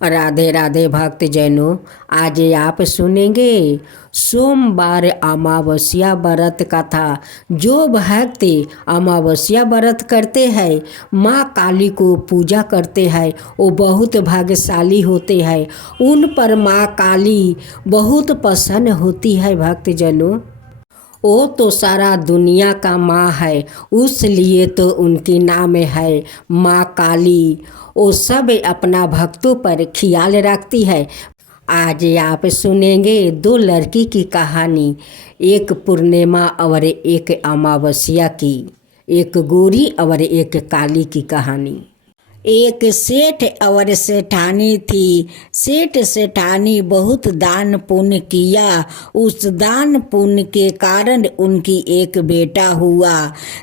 राधे राधे भक्तजनों, आज आप सुनेंगे सोमवार अमावस्या व्रत कथा। जो भक्त अमावस्या व्रत करते हैं, माँ काली को पूजा करते हैं, वो बहुत भाग्यशाली होते हैं। उन पर माँ काली बहुत प्रसन्न होती है। भक्तजनों, वो तो सारा दुनिया का माँ है, उसलिए तो उनकी नाम है माँ काली। वो सब अपना भक्तों पर ख्याल रखती है। आज आप सुनेंगे दो लड़की की कहानी, एक पूर्णिमा और एक अमावस्या की, एक गोरी और एक काली की कहानी। एक सेठ और सेठानी थी। सेठ सेठानी बहुत दान पुण्य किया। उस दान पुण्य के कारण उनकी एक बेटा हुआ।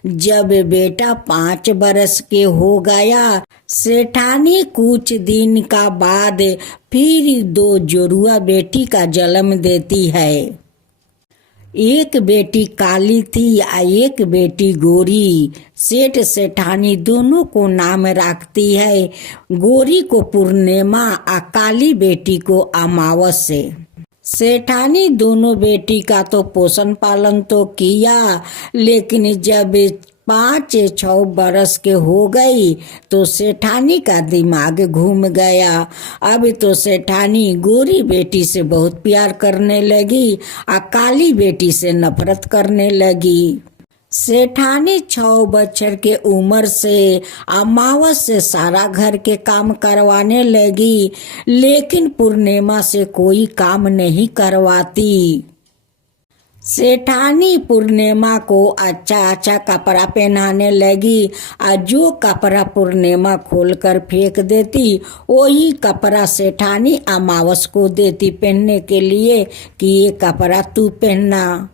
जब बेटा 5 बरस के हो गया, सेठानी कुछ दिन का बाद फिर 2 जोरुआ बेटी का जन्म देती है। एक बेटी काली थी और एक बेटी गोरी। सेठ सेठानी दोनों को नाम रखती है, गोरी को पूर्णिमा और काली बेटी को अमावस्या। सेठानी दोनों बेटी का तो पोषण पालन तो किया, लेकिन जब 5-6 बरस के हो गई तो सेठानी का दिमाग घूम गया। अब तो सेठानी गोरी बेटी से बहुत प्यार करने लगी और काली बेटी से नफरत करने लगी। सेठानी 6 बच्चों के उम्र से अमावस से सारा घर के काम करवाने लगी, लेकिन पूर्णिमा से कोई काम नहीं करवाती। सेठानी पूर्णिमा को अच्छा अच्छा कपड़ा पहनाने लगी और जो कपड़ा पूर्णिमा खोलकर फेंक देती, वही कपड़ा सेठानी अमावस को देती पहनने के लिए कि ये कपड़ा तू पहनना।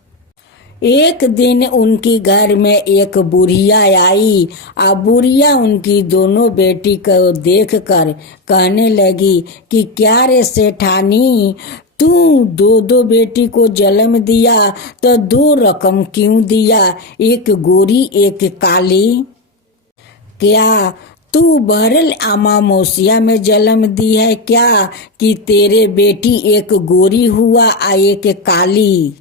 एक दिन उनकी घर में एक बुढ़िया आई और बुढ़िया उनकी दोनों बेटी को देखकर कहने लगी कि क्या रे सेठानी, तू 2 बेटी को जन्म दिया तो 2 रकम क्यों दिया, एक गोरी एक काली? क्या तू भरल अमावस्या में जन्म दी है क्या कि तेरे बेटी एक गोरी हुआ और एक काली?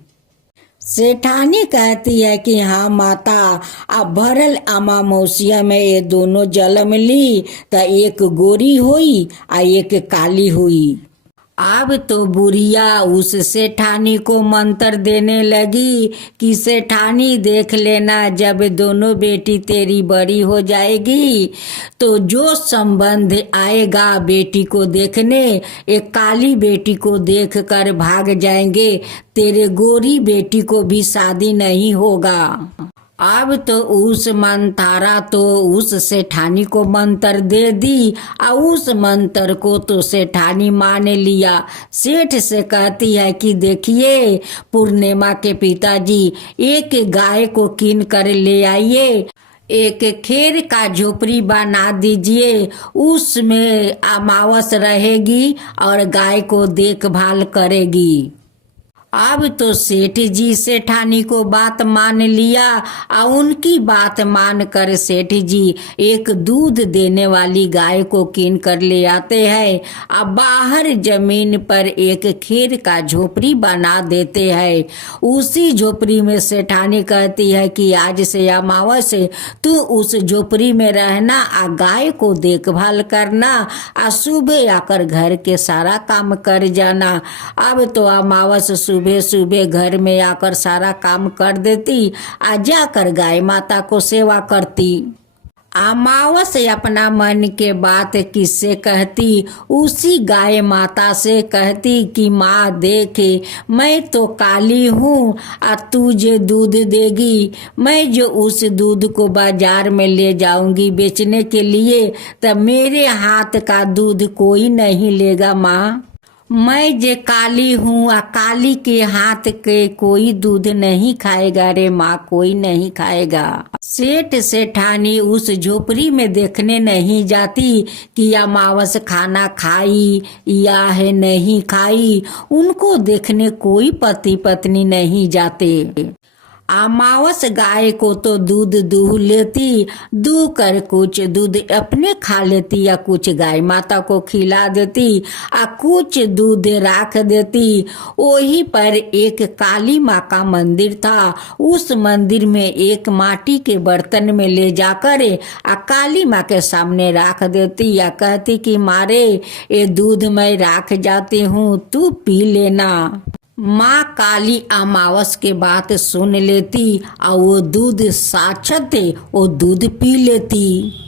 सेठानी कहती है कि हाँ माता, अब भरल अमावस्या में ये दोनों जन्म ली तो एक गोरी हुई और एक काली हुई। अब तो बुढ़िया उस सेठानी को मंत्र देने लगी कि सेठानी देख लेना, जब दोनों बेटी तेरी बड़ी हो जाएगी तो जो संबंध आएगा बेटी को देखने, एक काली बेटी को देखकर भाग जाएंगे, तेरे गोरी बेटी को भी शादी नहीं होगा। अब तो उस मंतारा तो उस सेठानी को मंत्र दे दी और उस मंत्र को तो सेठानी मान लिया। सेठ से कहती है कि देखिए पूर्णिमा के पिताजी, एक गाय को कीन कर ले आइए, एक खेर का झोपड़ी बना दीजिए, उसमें अमावस रहेगी और गाय को देखभाल करेगी। अब तो सेठ जी सेठानी को बात मान लिया और उनकी बात मानकर सेठ जी एक दूध देने वाली गाय को कीन कर ले आते हैं। अब बाहर जमीन पर एक खेर का झोपड़ी बना देते हैं। उसी झोपड़ी में सेठानी कहती है कि आज से अमावस तू उस झोपड़ी में रहना और गाय को देखभाल करना और सुबह आकर घर के सारा काम कर जाना। अब तो अमावस सुबह सुबह घर में आकर सारा काम कर देती, आ जाकर गाय माता को सेवा करती। अमावस अपना मन के बात किससे कहती, उसी गाय माता से कहती कि माँ देख, मैं तो काली हूँ और तू जो दूध देगी, मैं जो उस दूध को बाजार में ले जाऊंगी बेचने के लिए, तब मेरे हाथ का दूध कोई नहीं लेगा माँ। मैं जे काली हूँ और काली के हाथ के कोई दूध नहीं खाएगा रे माँ, कोई नहीं खाएगा। सेठ सेठानी उस झोपड़ी में देखने नहीं जाती कि अमावस खाना खाई या है नहीं खाई, उनको देखने कोई पति पत्नी नहीं जाते। अमावस गाय को तो दूध दूह लेती, दूह कर कुछ दूध अपने खा लेती या कुछ गाय माता को खिला देती आ कुछ दूध रख देती। वहीं पर एक काली माँ का मंदिर था। उस मंदिर में एक माटी के बर्तन में ले जाकर आ काली माँ के सामने रख देती या कहती कि मारे ये दूध मैं रख जाती हूँ, तू पी लेना। माँ काली अमावस के बात सुन लेती और वो दूध साक्षात वो दूध पी लेती।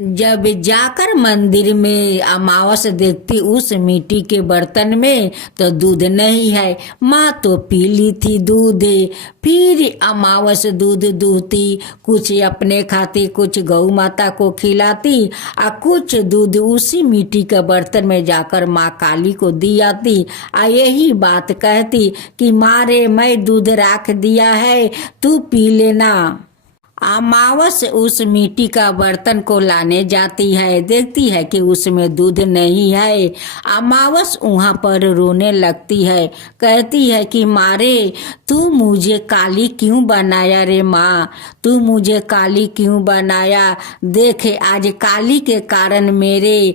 जब जाकर मंदिर में अमावस देखती उस मिट्टी के बर्तन में तो दूध नहीं है। माँ तो पी ली थी दूध। फिर अमावस दूध दूहती, कुछ अपने खाती, कुछ गौ माता को खिलाती और कुछ दूध उसी मिट्टी के बर्तन में जाकर माँ काली को दी आती। आ यही बात कहती कि मारे मैं दूध रख दिया है, तू पी लेना। अमावस उस मिट्टी का बर्तन को लाने जाती है, देखती है कि उसमें दूध नहीं है। अमावस वहाँ पर रोने लगती है, कहती है कि मारे तू मुझे काली क्यों बनाया रे माँ, तू मुझे काली क्यों बनाया। देखे आज काली के कारण मेरे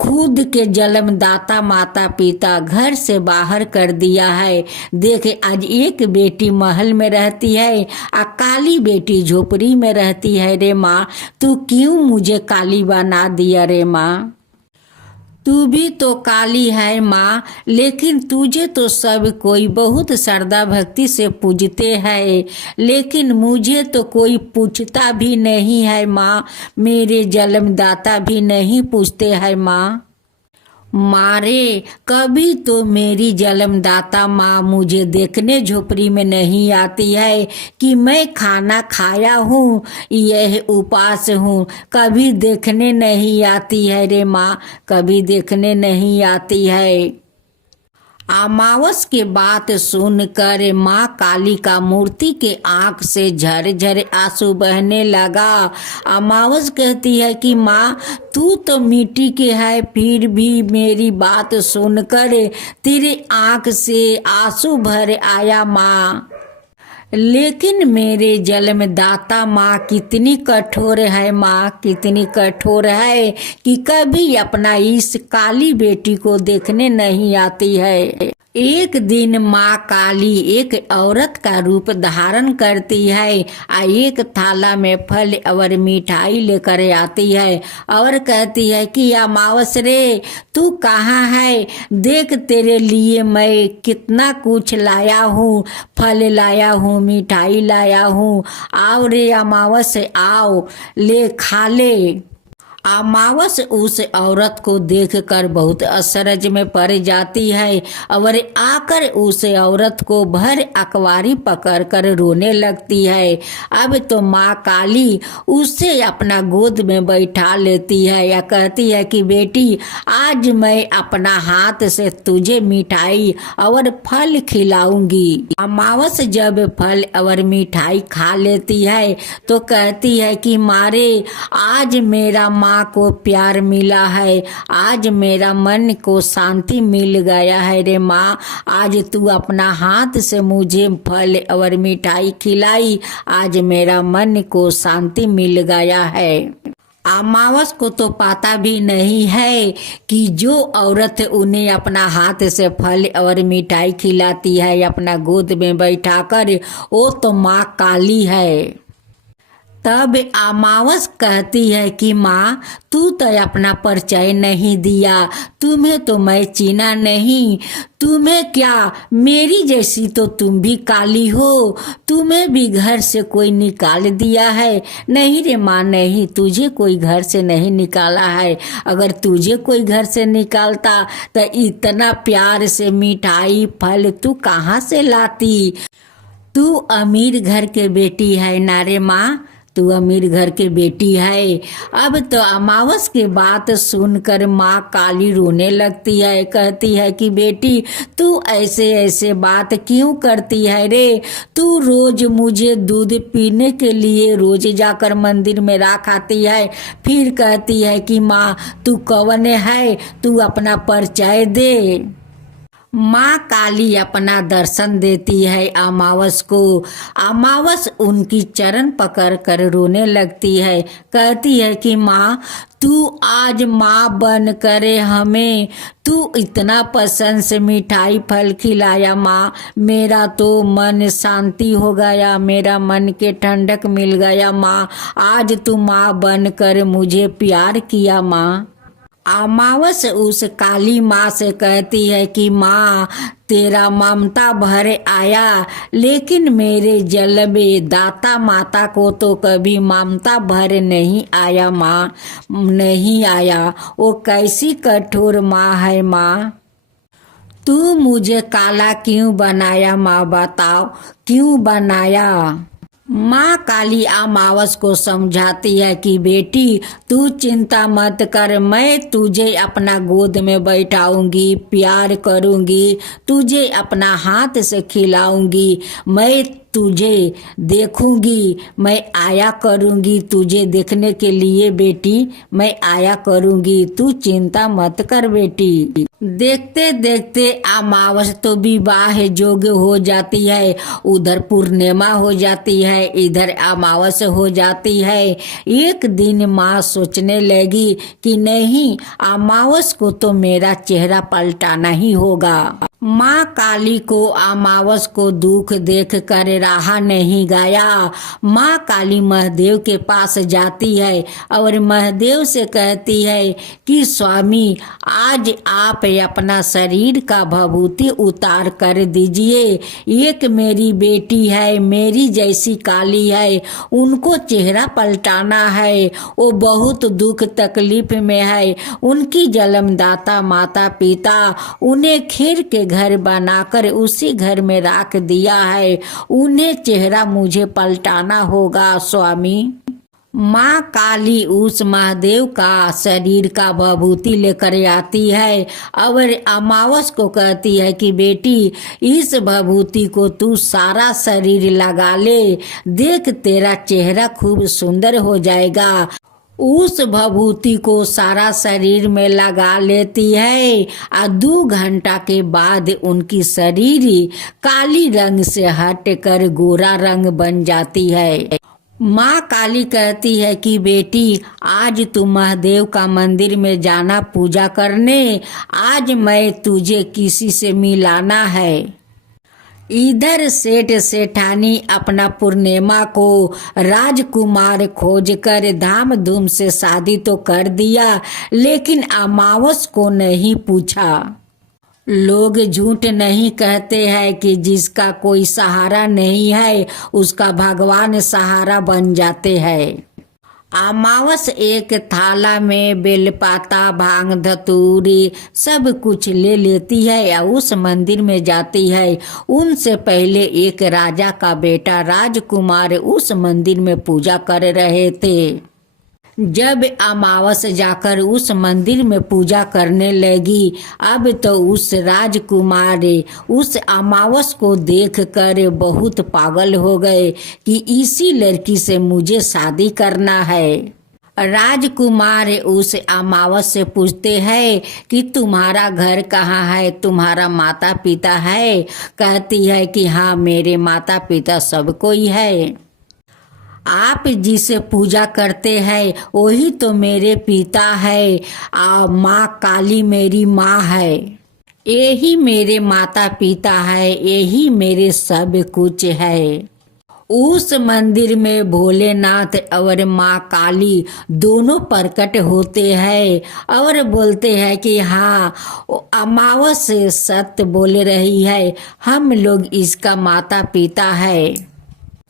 खुद के जन्मदाता माता पिता घर से बाहर कर दिया है। देखे आज एक बेटी महल में रहती है आ काली बेटी झोपड़ी में रहती है रे माँ, तू क्यों मुझे काली बना दिया रे माँ। तू भी तो काली है माँ, लेकिन तुझे तो सब कोई बहुत श्रद्धा भक्ति से पूजते हैं, लेकिन मुझे तो कोई पूछता भी नहीं है माँ, मेरे जन्मदाता भी नहीं पूछते हैं माँ। मारे कभी तो मेरी जन्मदाता माँ मुझे देखने झोपड़ी में नहीं आती है कि मैं खाना खाया हूँ, यह उपास हूँ, कभी देखने नहीं आती है रे माँ, कभी देखने नहीं आती है। अमावस के बात सुनकर माँ काली का मूर्ति के आंख से झरझर आंसू बहने लगा। अमावस कहती है कि माँ तू तो मिट्टी के है, फिर भी मेरी बात सुनकर तेरे आंख से आंसू भर आया माँ। लेकिन मेरे जन्मदाता माँ कितनी कठोर है माँ, कितनी कठोर है कि कभी अपना इस काली बेटी को देखने नहीं आती है। एक दिन माँ काली एक औरत का रूप धारण करती है और एक थाला में फल और मिठाई लेकर आती है और कहती है कि अमावस रे तू कहाँ है, देख तेरे लिए मैं कितना कुछ लाया हूँ, फल लाया हूँ, मिठाई लाया हूँ, आओ रे अमावस आओ ले खा ले। अमावस उस औरत को देखकर बहुत अचरज में पड़ जाती है और आकर उस औरत को भर अकवारी पकड़कर रोने लगती है। अब तो माँ काली उसे अपना गोद में बैठा लेती है या कहती है कि बेटी आज मैं अपना हाथ से तुझे मिठाई और फल खिलाऊंगी। अमावस जब फल और मिठाई खा लेती है तो कहती है कि मारे आज मेरा माँ को प्यार मिला है, आज मेरा मन को शांति मिल गया है रे माँ, आज तू अपना हाथ से मुझे फल और मिठाई खिलाई, आज मेरा मन को शांति मिल गया है। अमावस को तो पता भी नहीं है कि जो औरत उन्हें अपना हाथ से फल और मिठाई खिलाती है अपना गोद में बैठाकर, वो तो माँ काली है। तब अमावस कहती है कि माँ तू तो अपना परिचय नहीं दिया, तुम्हें तो मैं चीना नहीं, तुम्हें क्या मेरी जैसी तो तुम भी काली हो, तुम्हें भी घर से कोई निकाल दिया है। नहीं रे माँ नहीं, तुझे कोई घर से नहीं निकाला है, अगर तुझे कोई घर से निकालता तो इतना प्यार से मिठाई फल तू कहाँ से लाती। तू अमीर घर के बेटी है ना रे माँ, तू अमीर घर के बेटी है। अब तो अमावस की बात सुनकर माँ काली रोने लगती है, कहती है कि बेटी तू ऐसे ऐसे बात क्यों करती है रे, तू रोज मुझे दूध पीने के लिए रोज जाकर मंदिर में रख आती है, फिर कहती है कि माँ तू कौन है, तू अपना परिचय दे। माँ काली अपना दर्शन देती है अमावस को। अमावस उनकी चरण पकड़ कर रोने लगती है, कहती है कि माँ तू आज माँ बन करे हमें, तू इतना पसंद से मिठाई फल खिलाया माँ, मेरा तो मन शांति हो गया, मेरा मन के ठंडक मिल गया माँ, आज तू माँ बन कर मुझे प्यार किया माँ। अमावस उस काली माँ से कहती है कि माँ तेरा ममता भर आया, लेकिन मेरे जल में दाता माता को तो कभी ममता भर नहीं आया माँ, नहीं आया। वो कैसी कठोर माँ है माँ। तू मुझे काला क्यों बनाया माँ, बताओ क्यों बनाया। माँ काली अमावस को समझाती है कि बेटी तू चिंता मत कर, मैं तुझे अपना गोद में बैठाऊंगी, प्यार करूंगी, तुझे अपना हाथ से खिलाऊंगी, मैं तुझे देखूंगी, मैं आया करूंगी तुझे देखने के लिए बेटी, मैं आया करूंगी, तू चिंता मत कर बेटी। देखते देखते अमावस तो विवाह योग्य हो जाती है, उधर पूर्णिमा हो जाती है, इधर अमावस हो जाती है। एक दिन माँ सोचने लगी कि नहीं, अमावस को तो मेरा चेहरा पलटाना ही होगा। माँ काली को अमावस को दुख देख कर रहा नहीं गया। माँ काली महादेव के पास जाती है और महादेव से कहती है कि स्वामी आज आप अपना शरीर का भभूति उतार कर दीजिए। एक मेरी बेटी है, मेरी जैसी काली है, उनको चेहरा पलटाना है, वो बहुत दुख तकलीफ में है, उनकी जन्मदाता माता पिता उन्हें खीर के घर बनाकर उसी घर में रख दिया है, उन्हें चेहरा मुझे पलटाना होगा स्वामी। माँ काली उस महादेव का शरीर का भभूति लेकर आती है और अमावस को कहती है कि बेटी इस भभूति को तू सारा शरीर लगा ले, देख तेरा चेहरा खूब सुंदर हो जाएगा। उस भभूति को सारा शरीर में लगा लेती है और 2 घंटा के बाद उनकी शरीर काली रंग से हटकर गोरा रंग बन जाती है। माँ काली कहती है कि बेटी आज तू महादेव का मंदिर में जाना पूजा करने, आज मैं तुझे किसी से मिलाना है। इधर सेठ सेठानी अपना पूर्णिमा को राजकुमार खोजकर धाम धूम से शादी तो कर दिया, लेकिन अमावस को नहीं पूछा। लोग झूठ नहीं कहते हैं कि जिसका कोई सहारा नहीं है उसका भगवान सहारा बन जाते हैं। अमावस एक थाला में बेलपाता भांग धतूरी सब कुछ ले लेती है या उस मंदिर में जाती है। उनसे पहले एक राजा का बेटा राजकुमार उस मंदिर में पूजा कर रहे थे। जब अमावस जाकर उस मंदिर में पूजा करने लगी, अब तो उस राजकुमार उस अमावस को देखकर बहुत पागल हो गए कि इसी लड़की से मुझे शादी करना है। राजकुमार उस अमावस से पूछते हैं कि तुम्हारा घर कहाँ है, तुम्हारा माता पिता है। कहती है कि हाँ मेरे माता पिता सब कोई है, आप जिसे पूजा करते हैं वही तो मेरे पिता है, माँ काली मेरी माँ है, यही मेरे माता पिता है, यही मेरे सब कुछ है। उस मंदिर में भोलेनाथ और माँ काली दोनों प्रकट होते हैं और बोलते हैं कि हाँ अमावस सत्य बोल रही है, हम लोग इसका माता पिता है।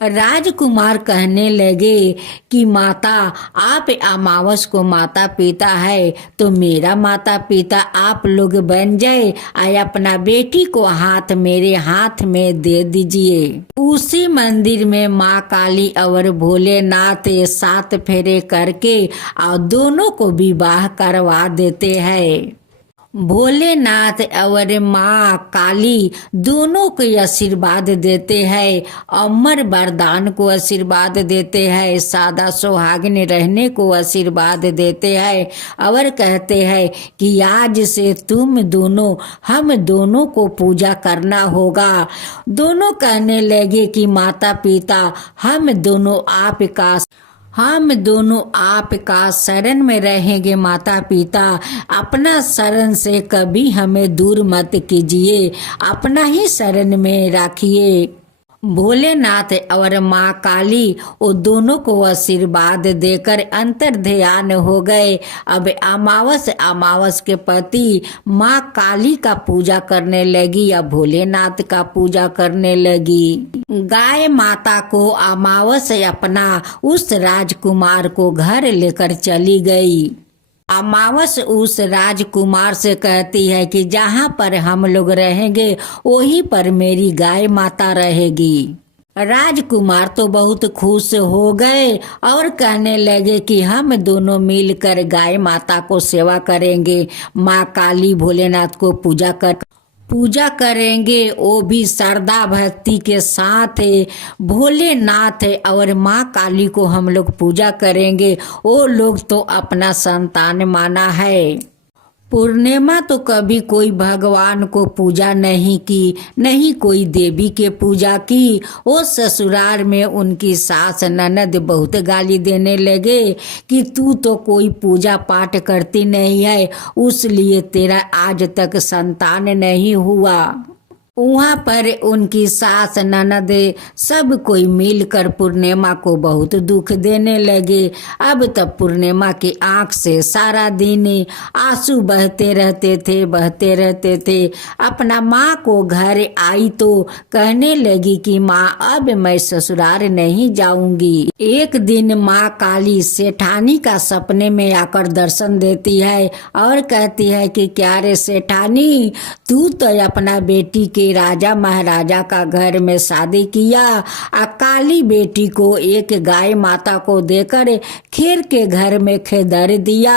राजकुमार कहने लगे कि माता आप अमावस को माता पिता है तो मेरा माता पिता आप लोग बन जाए और अपना बेटी को हाथ मेरे हाथ में दे दीजिए। उसी मंदिर में माँ काली और भोलेनाथ 7 फेरे करके और दोनों को विवाह करवा देते हैं। भोलेनाथ और माँ काली दोनों को आशीर्वाद देते हैं, अमर वरदान को आशीर्वाद देते हैं, सादा सुहागिन रहने को आशीर्वाद देते हैं और कहते हैं कि आज से तुम दोनों हम दोनों को पूजा करना होगा। दोनों कहने लगे कि माता पिता हम दोनों आपका शरण में रहेंगे। माता पिता अपना शरण से कभी हमें दूर मत कीजिए, अपना ही शरण में रखिए। भोलेनाथ और माँ काली वो दोनों को आशीर्वाद देकर अंतर ध्यान हो गए। अब अमावस के पति माँ काली का पूजा करने लगी या भोलेनाथ का पूजा करने लगी। गाय माता को अमावस अपना उस राजकुमार को घर लेकर चली गई। अमावस उस राजकुमार से कहती है कि जहाँ पर हम लोग रहेंगे वहीं पर मेरी गाय माता रहेगी। राजकुमार तो बहुत खुश हो गए और कहने लगे कि हम दोनों मिलकर गाय माता को सेवा करेंगे, माँ काली भोलेनाथ को पूजा करेंगे, वो भी श्रद्धा भक्ति के साथ। भोलेनाथ और माँ काली को हम लोग पूजा करेंगे, वो लोग तो अपना संतान माना है। पूर्णिमा तो कभी कोई भगवान को पूजा नहीं की, नहीं कोई देवी के पूजा की। वो ससुराल में उनकी सास ननद बहुत गाली देने लगे कि तू तो कोई पूजा पाठ करती नहीं है, उसलिए तेरा आज तक संतान नहीं हुआ। वहाँ पर उनकी सास ननद सब कोई मिलकर पूर्णिमा को बहुत दुख देने लगे। अब तब पूर्णिमा की आंख से सारा दिन आंसू बहते रहते थे। अपना माँ को घर आई तो कहने लगी कि माँ अब मैं ससुराल नहीं जाऊंगी। एक दिन माँ काली सेठानी का सपने में आकर दर्शन देती है और कहती है कि क्या रे सेठानी, तू तो अपना बेटी के राजा महाराजा का घर में शादी किया, काली बेटी को एक गाय माता को देकर खेर के घर में खेदर दिया।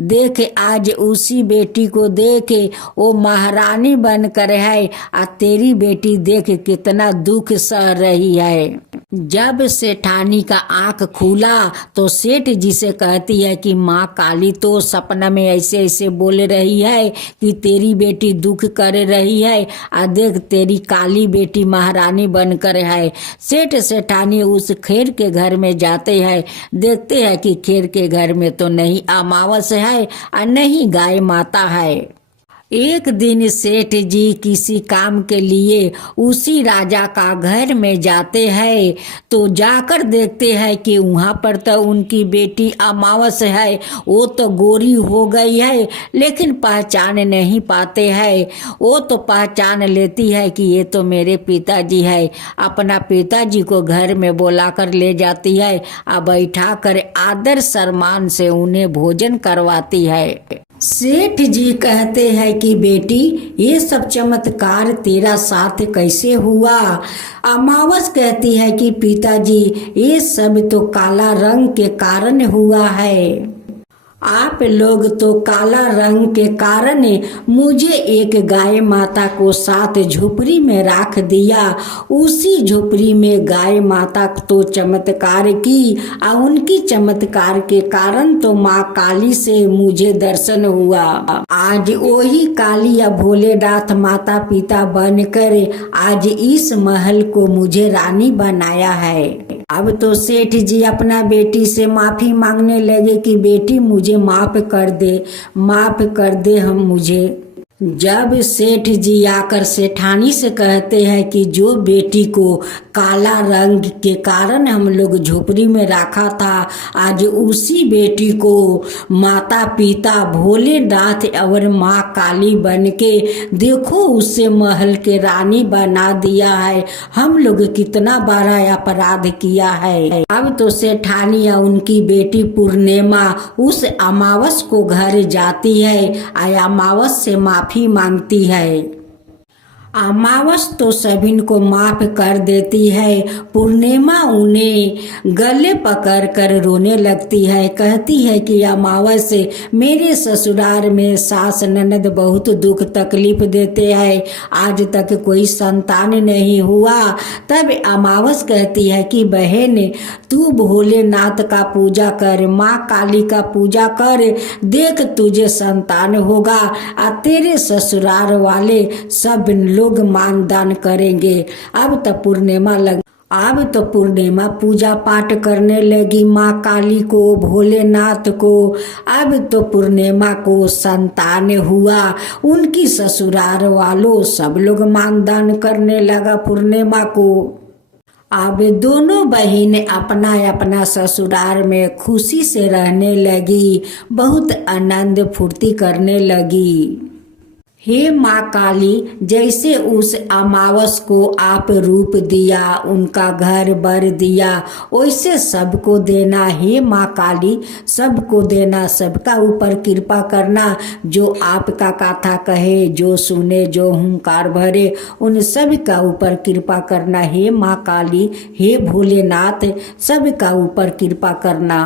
देख आज उसी बेटी को देख वो महारानी बनकर है, तेरी बेटी देख कितना दुख सह रही है। जब सेठानी का आंख खुला तो सेठ जी से कहती है कि माँ काली तो सपना में ऐसे ऐसे बोल रही है कि तेरी बेटी दुख कर रही है, देख तेरी काली बेटी महारानी बनकर है। सेठानी उस खेर के घर में जाते हैं, देखते हैं कि खेर के घर में तो नहीं अमावस है और नहीं गाय माता है। एक दिन सेठ जी किसी काम के लिए उसी राजा का घर में जाते हैं तो जाकर देखते हैं कि वहाँ पर तो उनकी बेटी अमावस है, वो तो गोरी हो गई है लेकिन पहचान नहीं पाते हैं। वो तो पहचान लेती है कि ये तो मेरे पिताजी है। अपना पिताजी को घर में बुलाकर ले जाती है और बैठा कर आदर सम्मान से उन्हें भोजन करवाती है। सेठ जी कहते हैं कि बेटी ये सब चमत्कार तेरा साथ कैसे हुआ। अमावस कहती है कि पिताजी ये सब तो काला रंग के कारण हुआ है। आप लोग तो काला रंग के कारण मुझे एक गाय माता को साथ झोपड़ी में रख दिया। उसी झोपड़ी में गाय माता तो चमत्कार की और उनकी चमत्कार के कारण तो माँ काली से मुझे दर्शन हुआ। आज वही काली या भोलेनाथ माता पिता बनकर आज इस महल को मुझे रानी बनाया है। अब तो सेठ जी अपना बेटी से माफी मांगने लगे कि बेटी मुझे माफ कर दे हम मुझे। जब सेठ जी आकर सेठानी से कहते हैं कि जो बेटी को काला रंग के कारण हम लोग झोपड़ी में रखा था, आज उसी बेटी को माता पिता भोलेनाथ और माँ काली बनके देखो उससे महल के रानी बना दिया है। हम लोग कितना बड़ा अपराध किया है। अब तो सेठानी या उनकी बेटी पूर्णिमा उस अमावस को घर जाती है और अमावस से माफी मांगती है। अमावस तो सभी को माफ कर देती है। पूर्णिमा उन्हें गले पकड़ कर रोने लगती है, कहती है कि अमावस मेरे ससुराल में सास ननद बहुत दुख तकलीफ देते हैं, आज तक कोई संतान नहीं हुआ। तब अमावस कहती है कि बहन तू भोलेनाथ का पूजा कर, माँ काली का पूजा कर, देख तुझे संतान होगा और तेरे ससुराल वाले सब लोग मान दान करेंगे। अब तो पूर्णिमा पूजा पाठ करने लगी माँ काली को, भोलेनाथ को। अब तो पूर्णिमा को संतान हुआ, उनकी ससुराल वालों सब लोग मान दान करने लगा पूर्णिमा को। अब दोनों बहन अपना अपना ससुराल में खुशी से रहने लगी, बहुत आनंद फुर्ती करने लगी। हे माँ काली, जैसे उस अमावस को आप रूप दिया, उनका घर बर दिया, वैसे सबको देना। हे माँ काली, सबको देना, सबका ऊपर कृपा करना। जो आपका कथा कहे, जो सुने, जो हुंकार भरे, उन सब का ऊपर कृपा करना। हे माँ काली, हे भोलेनाथ, सबका ऊपर कृपा करना।